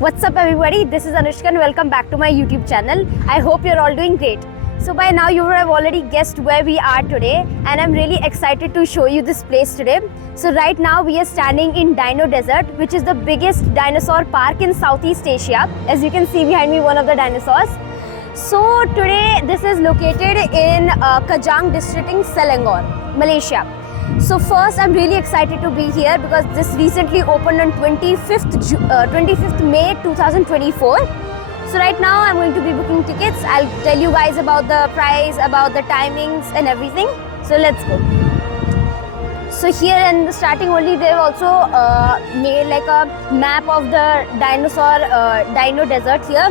What's up everybody, this is Anushka and welcome back to my YouTube channel. I hope you're all doing great. So by now you would have already guessed where we are today and I'm really excited to show you this place today. So right now we are standing in Dino Desert, which is the biggest dinosaur park in Southeast Asia. As you can see behind me, one of the dinosaurs. So today this is located in Kajang district in Selangor, Malaysia. So first, I'm really excited to be here because this recently opened on 25th May 2024. So right now I'm going to be booking tickets. I'll tell you guys about the price, about the timings and everything. So let's go. So here in the starting only, they've also made like a map of the dinosaur Dino Desert here.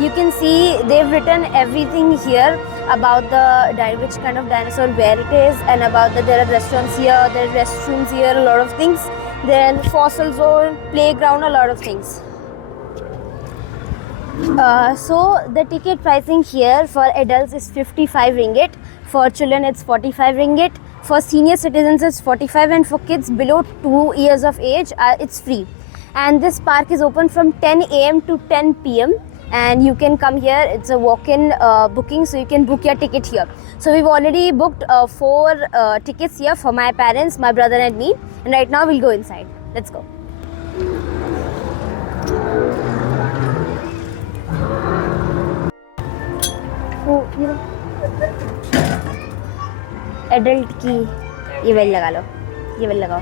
You can see they've written everything here about the which kind of dinosaur, where it is, and about there are restaurants here, there are restrooms here, a lot of things. Then fossil zone, playground, a lot of things. So the ticket pricing here for adults is 55 ringgit, for children it's 45 ringgit, for senior citizens it's 45, and for kids below 2 years of age it's free. And this park is open from 10 AM to 10 PM. And you can come here. It's a walk-in booking, so you can book your ticket here. So we've already booked 4 tickets here for my parents, my brother and me, and right now we'll go inside. Let's go. So, you know, adult की ये bell लगा लो, ये bell लगाओ.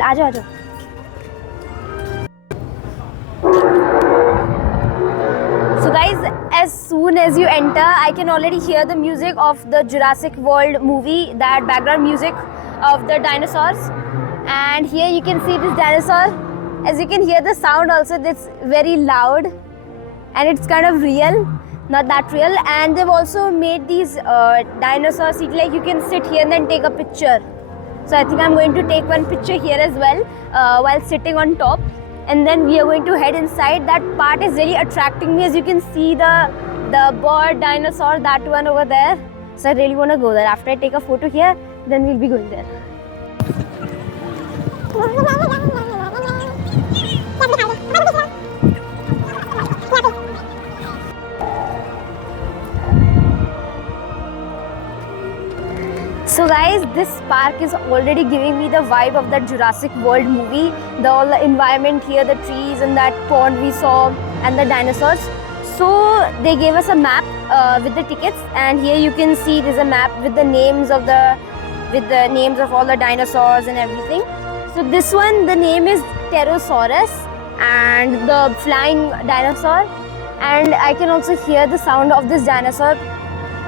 आ जाओ, आ जाओ. So guys, as soon as you enter, I can already hear the music of the Jurassic World movie, that background music of the dinosaurs. And here you can see this dinosaur. As you can hear the sound also, it's very loud and it's kind of real, not that real. And they've also made these dinosaur seat, like you can sit here and then take a picture. So I think I'm going to take one picture here as well while sitting on top. And then we are going to head inside. That part is really attracting me. As you can see the bird dinosaur, that one over there. So I really want to go there. After I take a photo here, then we'll be going there. So guys, this park is already giving me the vibe of that Jurassic World movie. All the environment here, the trees and that pond we saw and the dinosaurs. So they gave us a map with the tickets, and here you can see there's a map with the names of all the dinosaurs and everything. So this one, the name is Pterosaurus, and the flying dinosaur. And I can also hear the sound of this dinosaur.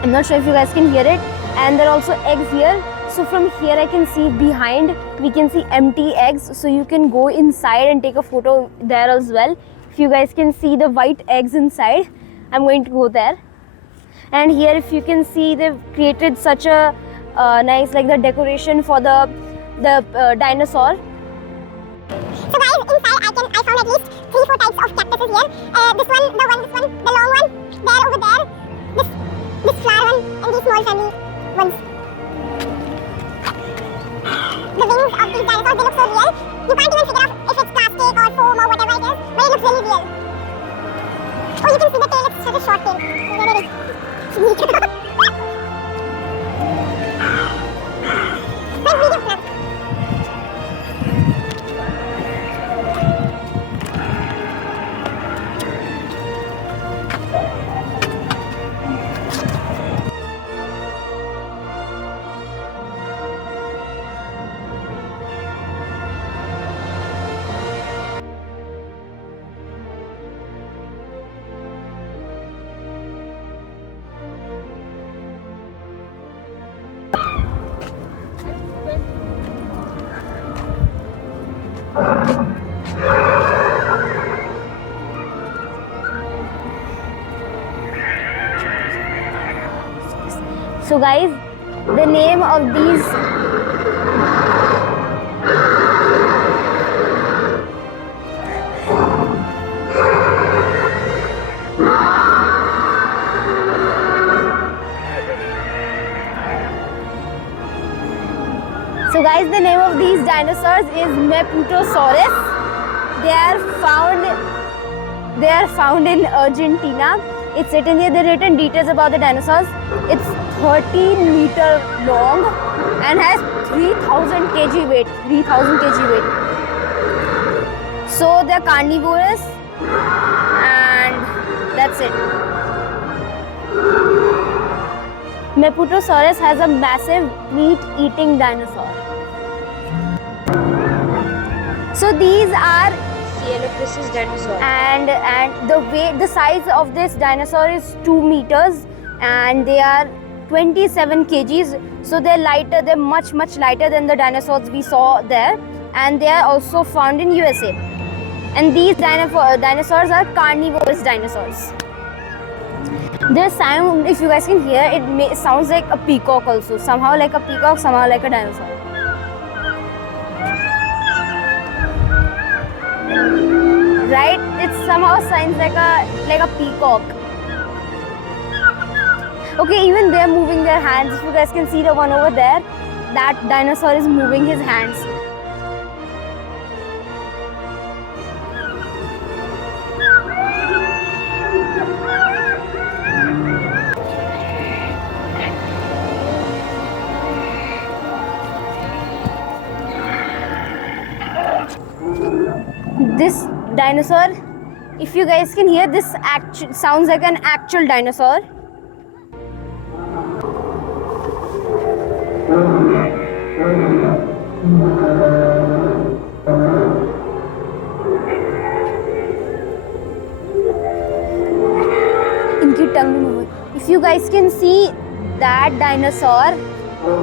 I'm not sure if you guys can hear it. And there are also eggs here. So from here I can see behind, we can see empty eggs. So you can go inside and take a photo there as well. If you guys can see the white eggs inside, I'm going to go there. And here if you can see, they've created such a nice, like the decoration for the dinosaur. So guys, inside I found at least 3-4 types of cactuses here. This one, the long one, there over there, this flower one, and these small friendly ones. The wings of these dinosaurs, they look so real. You can't even figure out if it's plastic or foam or whatever it is, but it looks really real. Oh, you can see the tail, it's such a short tail. There it is. Like medium plus. So guys, the name of these So guys, the name of these dinosaurs is Maputosaurus. They are found. They are found in Argentina. It's written here. They written details about the dinosaurs. It's 13-meter long and has 3,000 kg weight. 3,000 kg weight. So they're carnivorous, and that's it. Meputosaurus has a massive meat-eating dinosaur. So these are Ceanothracis dinosaur. and the size of this dinosaur is 2 meters, and they are 27 kgs. So they're lighter. They're much lighter than the dinosaurs we saw there, and they are also found in USA. And these dinosaurs are carnivorous dinosaurs. Their sound, if you guys can hear, it sounds like a peacock also. Somehow like a peacock, somehow like a dinosaur. Right? It somehow sounds like a peacock. Okay, even they're moving their hands. If you guys can see the one over there, that dinosaur is moving his hands. This dinosaur, if you guys can hear, this sounds like an actual dinosaur. इनकी tongue भी move. If you guys can see that dinosaur,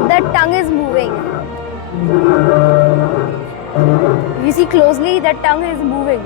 the tongue is moving. If you see closely, the tongue is moving.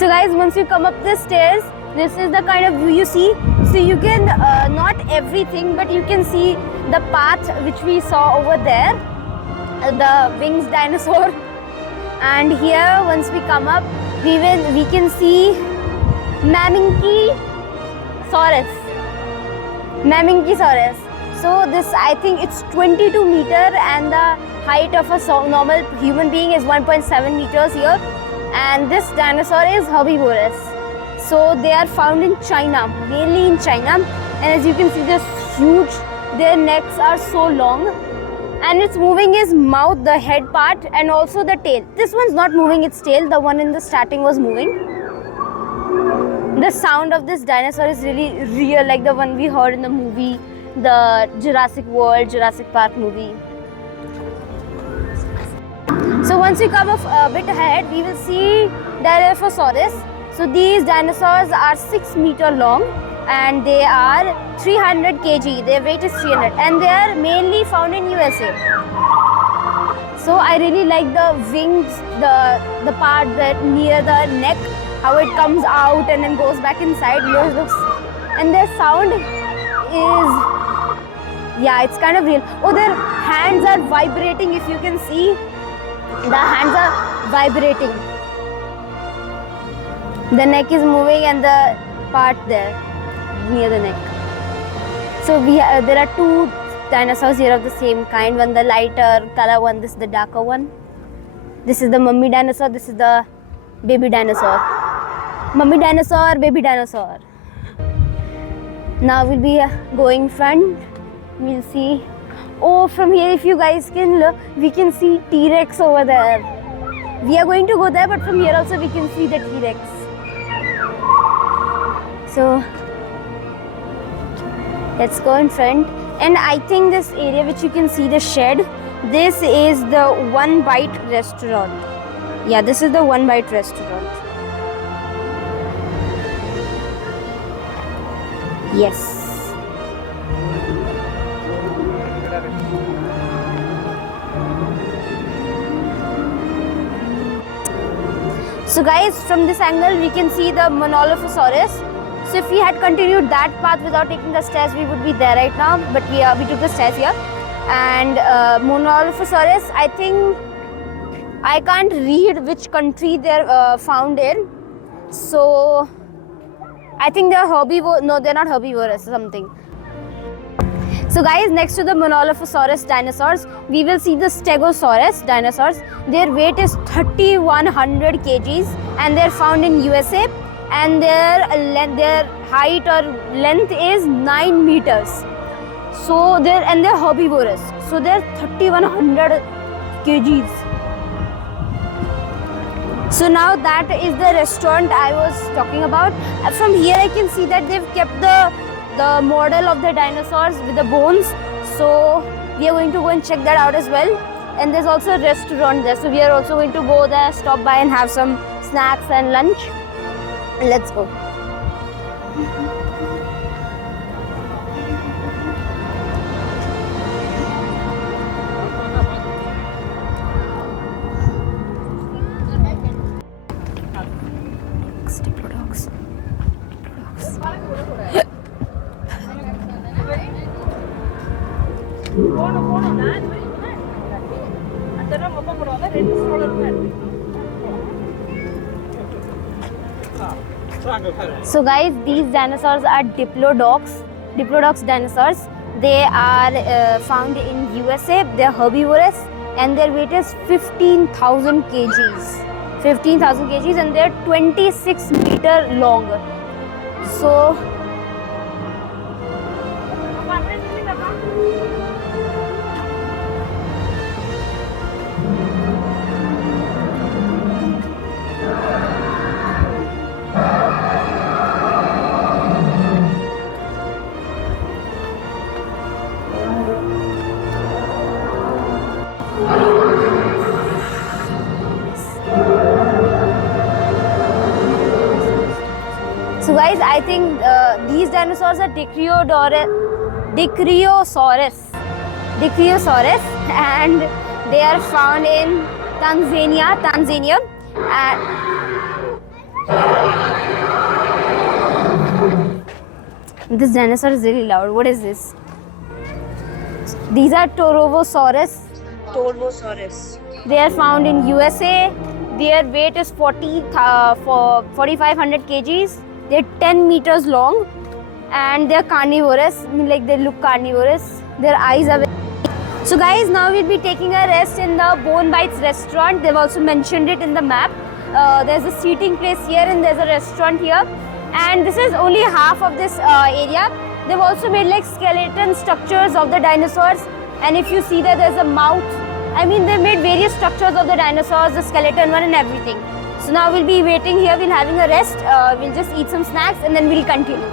So guys, once you come up the stairs, this is the kind of view you see. So you can, not everything, but you can see the path which we saw over there, the wings dinosaur. And here, once we come up, we can see Mammingkisaurus. Mammingkisaurus. So this, I think it's 22 meter, and the height of a normal human being is 1.7 meters here. And this dinosaur is herbivorous. So they are found in China, mainly in China. And as you can see, they're huge. Their necks are so long. And it's moving his mouth, the head part, and also the tail. This one's not moving its tail. The one in the starting was moving. The sound of this dinosaur is really real, like the one we heard in the movie, the Jurassic World, Jurassic Park movie. So once we come a bit ahead, we will see Dilophosaurus. So these dinosaurs are 6 meter long, and they are 300 kg. Their weight is 300, and they are mainly found in USA. So I really like the wings, the part that near the neck, how it comes out and then goes back inside. Yours looks, and their sound is, yeah, it's kind of real. Oh, their hands are vibrating. If you can see, the hands are vibrating. The neck is moving, and the part there near the neck. So there are two dinosaurs here of the same kind. One the lighter color one. This is the darker one. This is the mummy dinosaur. This is the baby dinosaur. Mummy dinosaur, baby dinosaur. Now we'll be going front. We'll see. Oh, from here, if you guys can look, we can see T-Rex over there. We are going to go there, but from here also we can see the T-Rex. So let's go in front. And I think this area which you can see, the shed, this is the One Bite restaurant. Yeah, this is the One Bite restaurant. Yes. So guys, from this angle we can see the Monolophosaurus. So if we had continued that path without taking the stairs, we would be there right now. But we took the stairs here. And Monolophosaurus, I think I can't read which country they're found in. So I think they're herbivore. No, they're not herbivorous or something. So guys, next to the Monolophosaurus dinosaurs, we will see the Stegosaurus dinosaurs. Their weight is 3100 kgs and they're found in USA, and their height or length is 9 meters. So they're herbivorous. So they're 3100 kgs. So now that is the restaurant I was talking about. From here I can see that they've kept the model of the dinosaurs with the bones. So we are going to go and check that out as well. And there's also a restaurant there. So we are also going to go there, stop by and have some snacks and lunch. Let's go. Diplodocs. So guys, these dinosaurs are Diplodocs dinosaurs. They are found in USA. They are herbivorous and their weight is 15,000 kgs. 15,000 kgs and they are 26 meter long. So guys, I think these dinosaurs are Dicryosaurus, and they are found in Tanzania. This dinosaur is really loud. What is this? These are Torovosaurus. They are found in USA. Their weight is 4,500 kgs. They're 10 meters long and they're carnivorous, like they look carnivorous. Their eyes are very... So guys, now we'll be taking a rest in the Bone Bites restaurant. They've also mentioned it in the map. There's a seating place here and there's a restaurant here. And this is only half of this area. They've also made like skeleton structures of the dinosaurs. And if you see that there's a mouth, I mean they made various structures of the dinosaurs, the skeleton one and everything. So now we'll be waiting here, we'll having a rest, we'll just eat some snacks and then we'll continue.